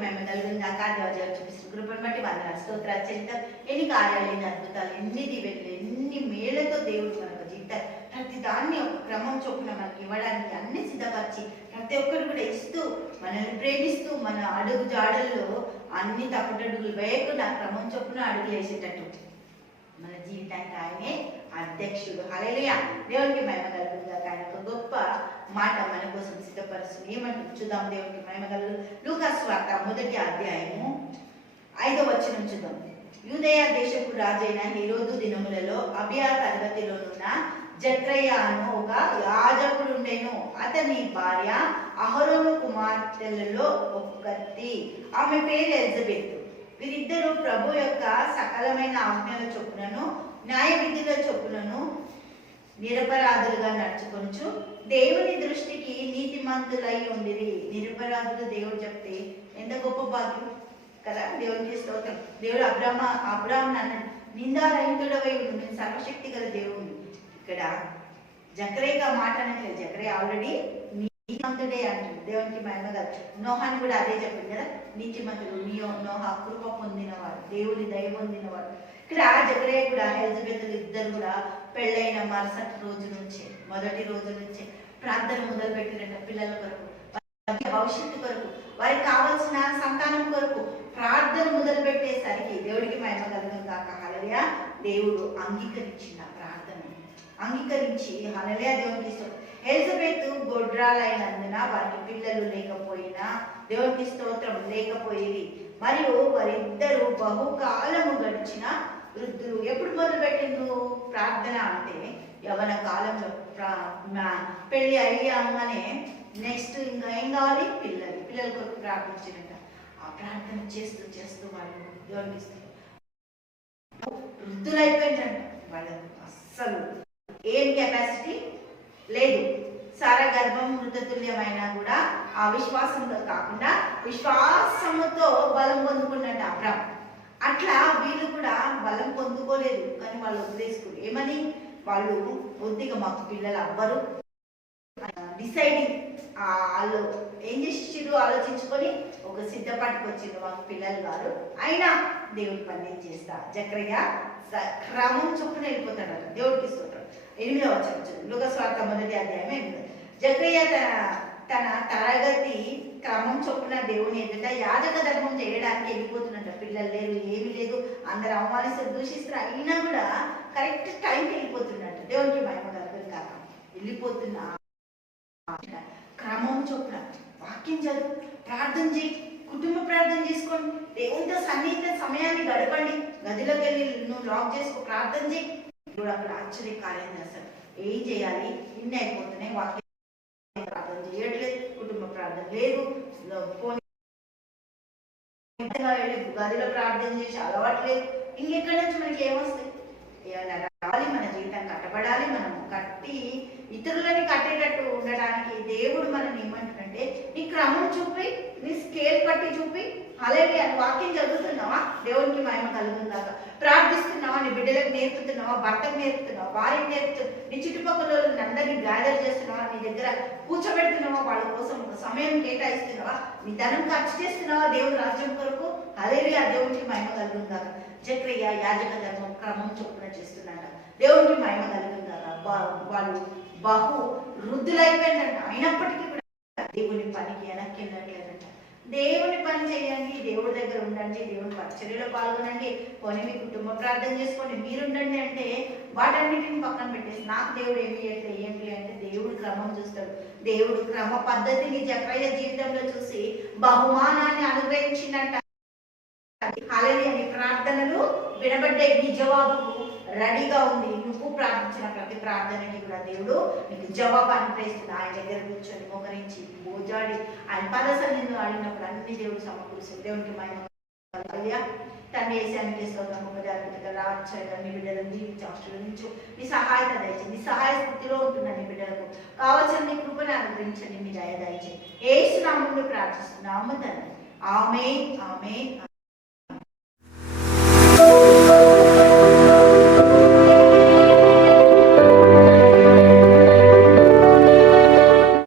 మేము నలుగురిగా కార్యవాజాలు చూపిస్తున్న కృపను బట్టి వందన స్తోత్ర చెంత ఎన్ని కార్యాలు ఎన్ని అద్భుతాలు ఎన్ని దీవెనలు ఎన్ని మేళ్ళతో దేవుడు మనకు జీవితాలు ప్రతి దాన్ని ఒక క్రమం చొప్పున మనకి ఇవ్వడానికి అన్ని సిద్ధపరిచి ప్రతి ఒక్కరు కూడా ఇస్తూ మనల్ని ప్రేమిస్తూ మన అడుగు జాడల్లో అన్ని తప్పటడుగులు వేయకుండా క్రమం చొప్పున అడుగులు వేసేటట్టు మన జీవితానికి ఆయనే అధ్యక్షుడు. హల్లెలూయా. దేవునికి మహిమ కలుగుగా ఆయన ఒక గొప్ప మాట మన కోసం సిద్ధపరుస్తుంది ఏమంటుంది చూద్దాం దేవునికి మహిమ కలుగు. లూకాస్ వార్త మొదటి అధ్యాయము ఐదో వచనం చూద్దాం. యూదయ దేశపు రాజైన నిరోధు దినములలో అభియా తరగతిలోనున్న జక్రయ్య అను ఒక యాజకుడు అతని భార్య అహరోను కుమార్తెలలో ఒక్కతి ఆమె పేరు ఎలిజబెత్. వీరిద్దరూ ప్రభు యొక్క సకలమైన ఆజ్ఞల చొప్పునను న్యాయ విధుల చొప్పునను నిరపరాధులుగా నడుచుకొనుచు దేవుని దృష్టికి నీతిమంతులై ఉండిరి. నిరపరాధులు దేవుడు చెప్తే ఎంత గొప్ప భాగ్యం కదా? దేవునికి స్తోత్రం. దేవుడు అబ్రాహ్మ అబ్రాహ్మణ్ అన్నాడు నిందారహితుడవై ఉండు. నేను సర్వశక్తి గల దేవుడు ఇక్కడ జకరేగా మాట అనట్లేదు జకరే ఆల్రెడీ నీతిమంతుడే అంటుంది. దేవునికి మహిమ కాదు నోహాన్ని కూడా అదే చెప్పింది కదా నీతిమంతుడు నియో నోహ కృప పొందినవాడు దేవుని దయ పొందినవాడు. ఇక్కడ జగరే కూడా ఎలిజబెత్ ఇద్దరు కూడా పెళ్ళైన మరుసటి రోజు నుంచే మొదటి రోజు నుంచే ప్రార్థన మొదలు పెట్టినట్ట పిల్లల కొరకు భవిష్యత్తు కొరకు వారికి కావలసిన సంతానం కొరకు ప్రార్థన మొదలు పెట్టేసరికి దేవుడికి మహిమ కలుగుతుంది కాక దేవుడు అంగీకరించిన ప్రార్థన అంగీకరించి హలలియ దేవునికి స్తోత్రం. ఎలిజబెత్ గొడ్రాలైనందున వారికి పిల్లలు లేకపోయినా దేవునికి స్తోత్రం లేకపోయేది మరియు వారిద్దరూ బహుకాలము గడిచిన వృద్ధులు ఎప్పుడు మొదలుపెట్టిండ్రు? ప్రార్థన అంటే యవన కాలంలో ప్రా- మా- అయ్యాగానే నెక్స్ట్ ఇంకా ఏం కావాలి? పిల్లలు. పిల్లల కొరకు ప్రార్థించినట్ట. ఆ ప్రార్థన చేస్తూ చేస్తూ వాళ్ళు దేవునికి వృద్ధులు అయిపోయిందంట వాళ్ళు అస్సలు కెపాసిటీ లేదు. సార గర్భం మృతతుల్యమైనా కూడా ఆ విశ్వాసంతో కాకుండా విశ్వాసముతో బలం పొందుకున్నట్టు అబ్రామ్ అట్లా వీళ్ళు కూడా బలం పొందుకోలేదు. కానీ వాళ్ళు వదిలేసుకుని ఏమని? వాళ్ళు కొద్దిగా మాకు పిల్లలు అవ్వరు. డిసైడింగ్. వాళ్ళు ఏం చేసిర్రు ఆలోచించుకొని ఒక సిద్ధపాటికి వచ్చిండ్రు మాకు పిల్లలు వారు అయినా దేవుడి పని నేను చేస్తా. జక్రయ్య క్రమం చొప్పున వెళ్ళిపోతాడు దేవుడికి ఇస్తుంటాడు ఎనిమిదవ వచ్చి లోక స్వార్థ మొదటి అధ్యాయం ఎనిమిది. జక్రయ్య తన తన తరగతి క్రమం చొప్పున దేవుని ఏంటంటే యాజక ధర్మం చేయడానికి వెళ్ళిపోతున్నట్ట. పిల్లలు లేరు ఏమీ లేదు. అందరు అవమానిస్తారు దూషిస్తారు. అయినా కూడా కరెక్ట్ టైంకి వెళ్ళిపోతున్నట్టు దేవునికి మహిమ కలుగుతుంది కాక వెళ్ళిపోతున్నా క్రమం చొప్పున వాక్యం ప్రార్థన చేయి కుటుంబ ప్రార్థన చేసుకోండి. దేవునితో సన్నిహిత సమయాన్ని గడపండి. గదిలోకి వెళ్ళి నువ్వు లాక్ చేసుకో ప్రార్థన చేయి ఇప్పుడు అక్కడ ఆశ్చర్య కార్యం చేస్తాడు. ఏం చేయాలి? నిన్న అయిపోతున్నాయి వాక్యం ప్రార్థన చేయట్లేదు. కుటుంబ ప్రార్థన లేదు. ఫోన్ వెళ్ళి గదిలో ప్రార్థన చేసి అలవాట్లేదు ఇంకెక్కడి నుంచి మనకి ఏమొస్తాయి? రావాలి? మన జీవితం కట్టబడాలి? మనం కట్టి ఇతరులని కట్టేటట్టు ఉండడానికి దేవుడు మనని క్రమం చూపి నీ స్కేల్ పట్టి చూపి అలాగే అని వాక్యం చదువుతున్నావా? దేవునికి మహిమ కలుగుతుందాక ప్రార్థిస్తున్నావా? నీ బిడ్డలకు నేర్పుతున్నావా? భర్తకు నేర్పుతున్నావా? వారికి నేర్పుతు నీ చుట్టుపక్కల వాళ్ళని అందరినీ గ్యాదర్ చేస్తున్నావా? నీ దగ్గర కూర్చోబెడుతున్నావా? వాళ్ళ కోసం ఒక సమయం కేటాయిస్తున్నావా? నీ ధనం ఖర్చు చేస్తున్నావా? దేవుని రాజ్యం కొరకు? అలాగే ఆ దేవునికి మహిమ కలుగుతుందాక చక్రయ్య యాజక ధర్మం క్రమం చొప్పున చేస్తున్నాడు దేవునికి మహిమ కలుగుతుందాక వాళ్ళు బహు వృద్ధులైపోయిందంట అయినప్పటికీ దేవుని పనికి వెనక్కి వెళ్ళట్లేదంట దేవుని పని చేయండి దేవుడి దగ్గర ఉండండి దేవుని పరిచర్యలో పాల్గొనండి కొని మీ కుటుంబ ప్రార్థన చేసుకోండి మీరుండండి అంటే వాటన్నిటిని పక్కన పెట్టేసి నాకు దేవుడు ఏమి చేయట్లేదు ఏమి అంటే దేవుడు క్రమం చూస్తాడు. దేవుడు క్రమ పద్ధతిని జక్రయ్య జీవితంలో చూసి బహుమానాన్ని అనుగ్రహించిందంట. హాలేలుయ ప్రార్థనలు వినబడ్డాయి నీ జవాబుకు రెడీగా ఉంది. ప్రార్థించిన ప్రతి ప్రార్థనకి కూడా దేవుడు నీకు జవాబాన్ని ప్రేస్తుంది ఆయన దగ్గర కూర్చొని మోకరించి మోజాడి ఆయన పదసన్నిధిలో ఆడినప్పుడు అన్ని దేవుడు సమకూరుస్తుంది దేవునికి మహిమ. తండ్రి వేసానికి స్తోత్రం గొప్ప జాగ్రత్తగా రాచగా నీ బిడ్డలను దీవించి ఆశీర్వదించు నీ సహాయత దయచేయండి నీ సహాయ స్థితిలో ఉంటున్న నీ బిడ్డలకు కావలసిన నీ కృపను అనుగ్రహించండి. మీ దయ దయచేయండి ఏ నామంలో ప్రార్థిస్తున్నాము తండ్రి. ఆమె ఆమె